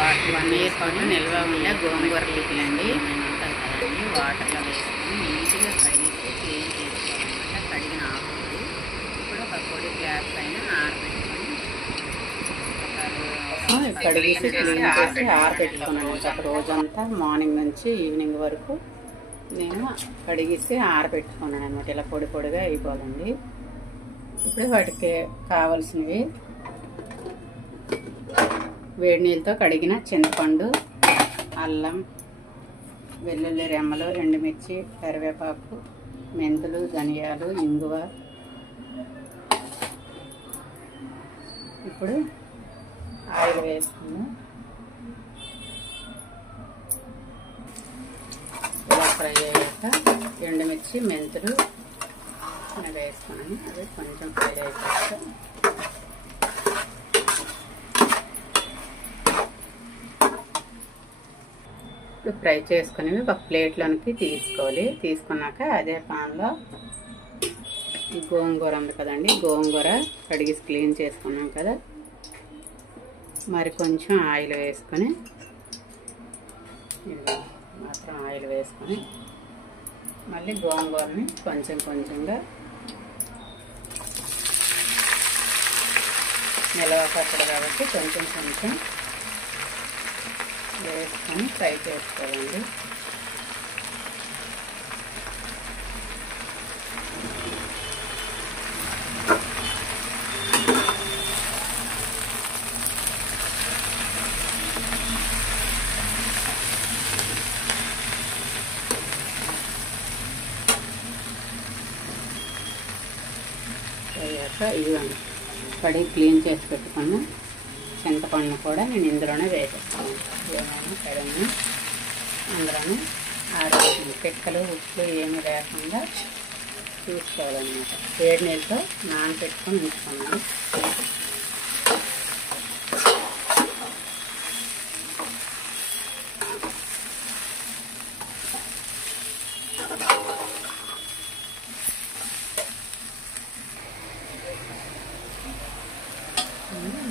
1 year పాటు నిల్వ ఉండే గోంగూర లిక్లండి ఉంటాయి కదండి. వాటర్లో వేసుకొని నీట్గా కడిగి క్లీన్ చేసుకోవాలన్నమాట. కడిగిన ఆకులు ఇప్పుడు ఒక పొడి క్లాత్ పైన ఆరబెట్టుకొని కడిగేసి క్లీన్ చేసి ఆరబెట్టుకున్నాను. ఒక రోజంతా మార్నింగ్ నుంచి ఈవినింగ్ వరకు నేను కడిగేసి ఆరబెట్టుకున్నాను అనమాట. ఇలా పొడి పొడిగా అయిపోవాలండి. ఇప్పుడు వాటికి కావాల్సినవి వేడి నీళ్ళతో కడిగిన చింతపండు, అల్లం, వెల్లుల్లి రెమ్మలు, ఎండుమిర్చి, కరివేపాకు, మెంతులు, ధనియాలు, ఇంగువ. ఇప్పుడు ఆయిల్ వేసుకున్నాం. ఇలా ఫ్రై అయ్యాక ఎండుమిర్చి, మెంతులు వేసుకున్నాను. అది కొంచెం ఫ్రై అయిపోయాక ఇప్పుడు ఫ్రై చేసుకునేవి ఒక ప్లేట్లోనికి తీసుకోవాలి. తీసుకున్నాక అదే పాన్లో ఈ గోంగూర ఉంది కదండి, గోంగూర కడిగి క్లీన్ చేసుకున్నాం కదా, మరి కొంచెం ఆయిల్ వేసుకొని మాత్రం ఆయిల్ వేసుకొని మళ్ళీ గోంగూరని కొంచెం కొంచెంగా నిలవ పచ్చడి కాబట్టి కొంచెం కొంచెం వేసుకొని ఫ్రై చేసుకోవాలండి. అయ్యాక ఇదిగోండి కడిగి క్లీన్ చేసి పెట్టుకున్న చింతపండు కూడా నేను ఇందులోనే వేసేస్తాను. ఏమైనా కడిగి అందులోనే ఆరోగ్యం పిక్కలు ఉప్పులు ఏమి లేకుండా చూసుకోవాలన్నమాట. వేడి నీళ్ళతో నానబెట్టుకొని ఉంచుకున్నాను.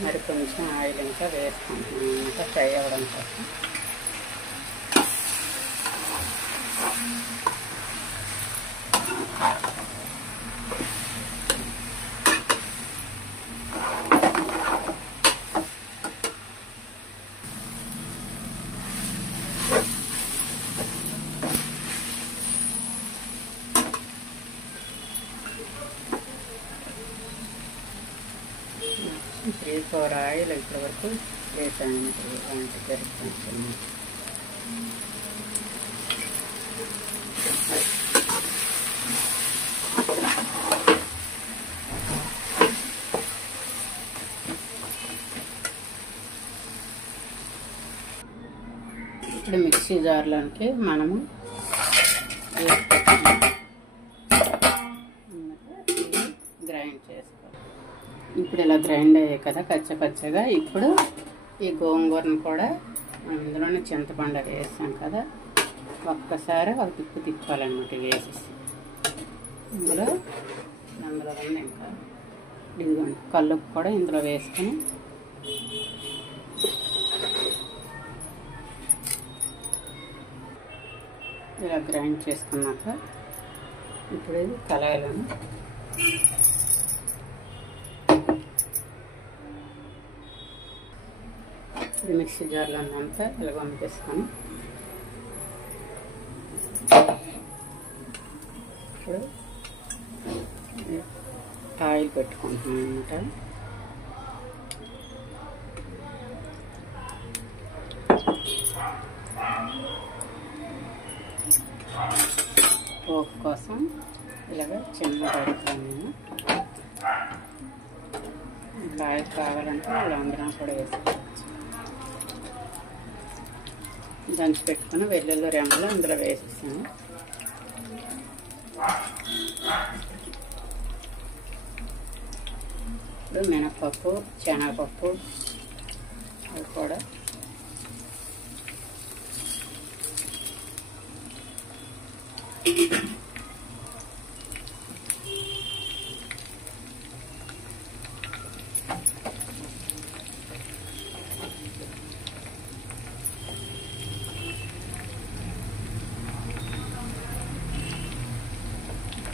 మరి కొంచెం ఆయిల్ ఇంకా వేసుకుంటున్నాను ఇంకా ఫ్రై అవ్వడం కోసం. త్రీ ఫోర్ ఆయిల్ ఇప్పటి వరకు వేసాను. వంట జరుగుతుంది. ఇప్పుడు మిక్సీ జార్లోనికి మనము గ్రైండ్ చేసుకోవాలి. ఇప్పుడు ఇలా గ్రైండ్ అయ్యాయి కదా కచ్చపచ్చగా. ఇప్పుడు ఈ గోంగూరను కూడా అందులోనే చింతపండు వేసాం కదా, ఒక్కసారి ఒక తిప్పాలన్నమాట. వేసేసి అందులో ఉంది ఇంకా ఇదిగోండి కల్లుప్పు కూడా ఇందులో వేసుకొని ఇలా గ్రైండ్ చేసుకున్నాక ఇప్పుడు ఇది కళాయిలను మిక్సీ జార్లో అంతా ఇలా పంపేసుకొని ఇప్పుడు ఆయిల్ పెట్టుకుంటున్నాను అన్నమాట. పోపు కోసం ఇలాగ చిన్న పెడతాను నేను. ఇంకా ఆయిల్ కావాలంటే ఇలా అందరం కూడా వేసుకోవచ్చు. దంచి పెట్టుకుని వెల్లుల్లి రెమ్మలు అందులో వేసేసాను. ఇప్పుడు మినపప్పు, శనగపప్పు అవి కూడా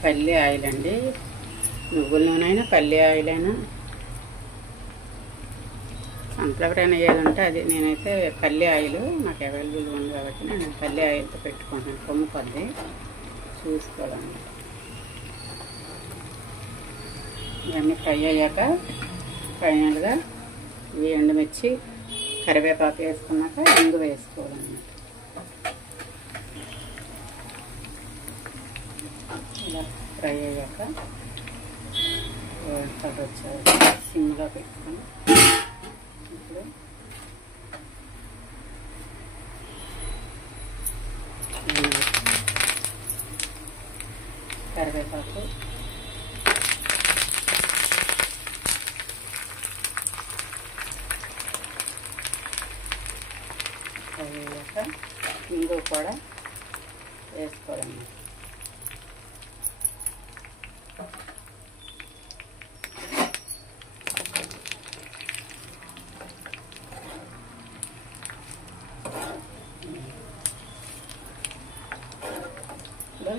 పల్లి ఆయిల్ అండి, నువ్వుల నూనె అయినా పల్లి ఆయిల్ అయినా సన్ఫ్లవర్ అయినా ఏది ఉంటే అది. నేనైతే పల్లి ఆయిల్ నాకు అవైలబుల్ ఉంది కాబట్టి నేను పల్లి ఆయిల్తో పెట్టుకుంటాను. కొమ్ము కొద్ది చూసుకోవాలండి. ఇవన్నీ ఫ్రై అయ్యాక ఫైనల్గా ఇవి ఎండుమిర్చి కరివేపాకు వేసుకున్నాక ఇంగు వేసుకోవాలన్నమాట. ఇలా ఫ్రై అయ్యాక కలర్ వచ్చాయి సిమ్లో పెట్టుకొని ఇప్పుడు కరివేపాకు అయ్యాక ఇంగు కూడా వేసుకోవాలన్నమాట.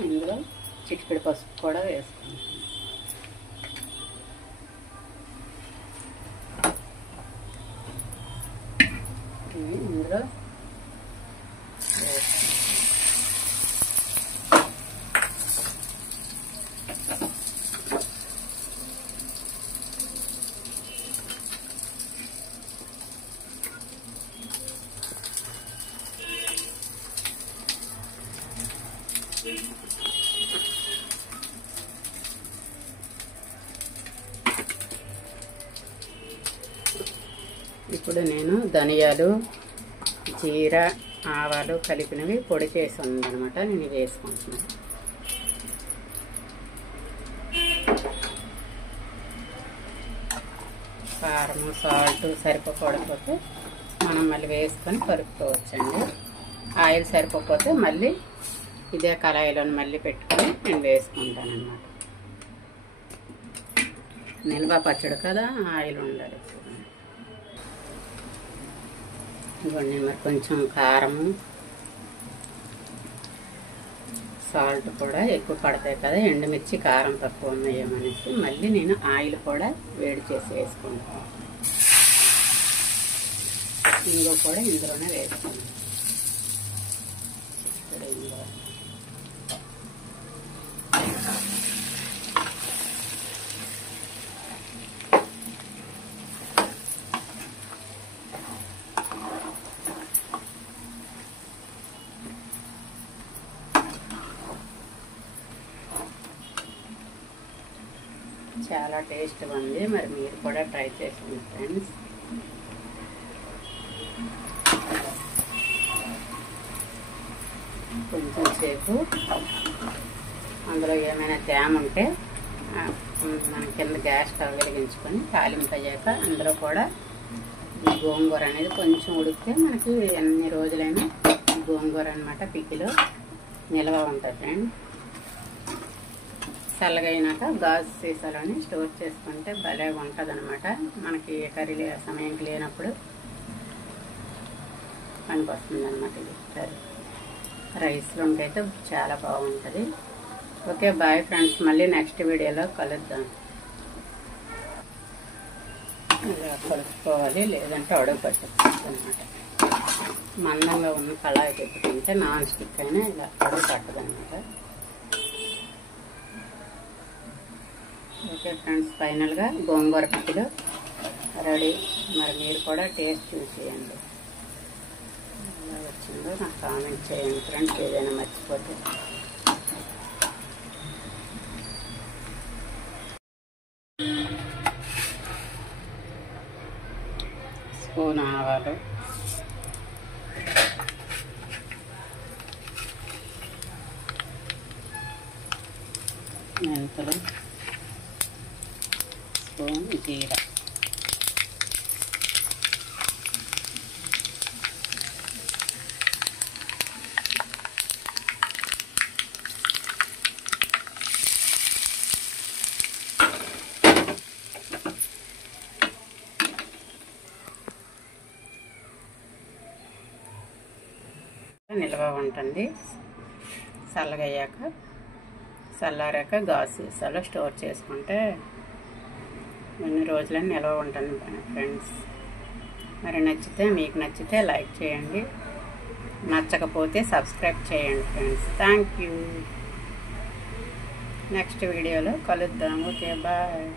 ఇందులో చిటికెడు పసుపు కూడా వేసుకుంటాం. ఇందులో ఇప్పుడు నేను ధనియాలు, జీరా, ఆవాలు కలిపినవి పొడి చేసి ఉందనమాట. నేను ఇది వేసుకుంటున్నాను. కారం, సాల్ట్ సరిపోకపోతే మనం మళ్ళీ వేసుకొని కలుపుకోవచ్చండి. ఆయిల్ సరిపోకపోతే మళ్ళీ ఇదే కళాయిలో మళ్ళీ పెట్టుకొని నేను వేసుకుంటాను అన్నమాట. నిల్వ పచ్చడి కదా, ఆయిల్ ఉండాలి. ఇవ్వండి మరి కొంచెం కారము, సాల్ట్ కూడా ఎక్కువ పడతాయి కదా, ఎండుమిర్చి కారం తక్కువ ఉన్నాయేమనేసి మళ్ళీ నేను ఆయిల్ కూడా వేడి చేసి వేసుకుంటాను. ఇంగో కూడా ఇందులోనే వేసుకుంటాను. ఇందులో చాలా టేస్ట్గా ఉంది. మరి మీరు కూడా ట్రై చేయండి ఫ్రెండ్స్. కొంచెం సేపు అందులో ఏమైనా తేమ ఉంటే మన కింద గ్యాస్ స్టవ్ వెలిగించుకొని తాలింపు అయ్యాక అందులో కూడా ఈ గోంగూర అనేది కొంచెం ఉడికితే మనకి ఎన్ని రోజులైనా గోంగూర అనమాట పికిలో నిల్వ ఉంటుంది ఫ్రెండ్. చల్లగైనాక గాజు సీసాలోని స్టోర్ చేసుకుంటే భలే ఉంటుంది అనమాట. మనకి కర్రీ సమయంకి లేనప్పుడు పనికి వస్తుంది అనమాట. ఇది కర్రీ రైస్లోకి అయితే చాలా బాగుంటుంది. ఓకే బాయ్ ఫ్రెండ్స్, మళ్ళీ నెక్స్ట్ వీడియోలో కలుద్దాం. ఇలా కలుపుకోవాలి, లేదంటే అడుగు పట్టుకోవచ్చు అనమాట. మందంగా ఉన్న కళాయి పెట్టుకుంటే నాన్ స్టిక్ అయినా ఇలా అడుగు పట్టదు అనమాట. ఓకే ఫ్రెండ్స్, ఫైనల్గా గోంగూర పికిలు రెడీ. మరి మీరు కూడా టేస్ట్ చూసేయండి. ఎలా వచ్చిందో నాకు కామెంట్ చేయండి ఫ్రెండ్స్, ఏదైనా మర్చిపోతే. స్పూన్ ఆవాలు, మెంతులు, స్పూన్ జీరా, నిల్వ ఉంటుంది. చల్లగయ్యాక చల్లారాక గాజు సీసాలో స్టోర్ చేసుకుంటే కొన్ని రోజులని నిల్వ ఉంటుంది ఫ్రెండ్స్. మరి మీకు నచ్చితే లైక్ చేయండి, నచ్చకపోతే సబ్స్క్రైబ్ చేయండి ఫ్రెండ్స్. Thank you. నెక్స్ట్ వీడియోలో కలుద్దాం. Okay, bye.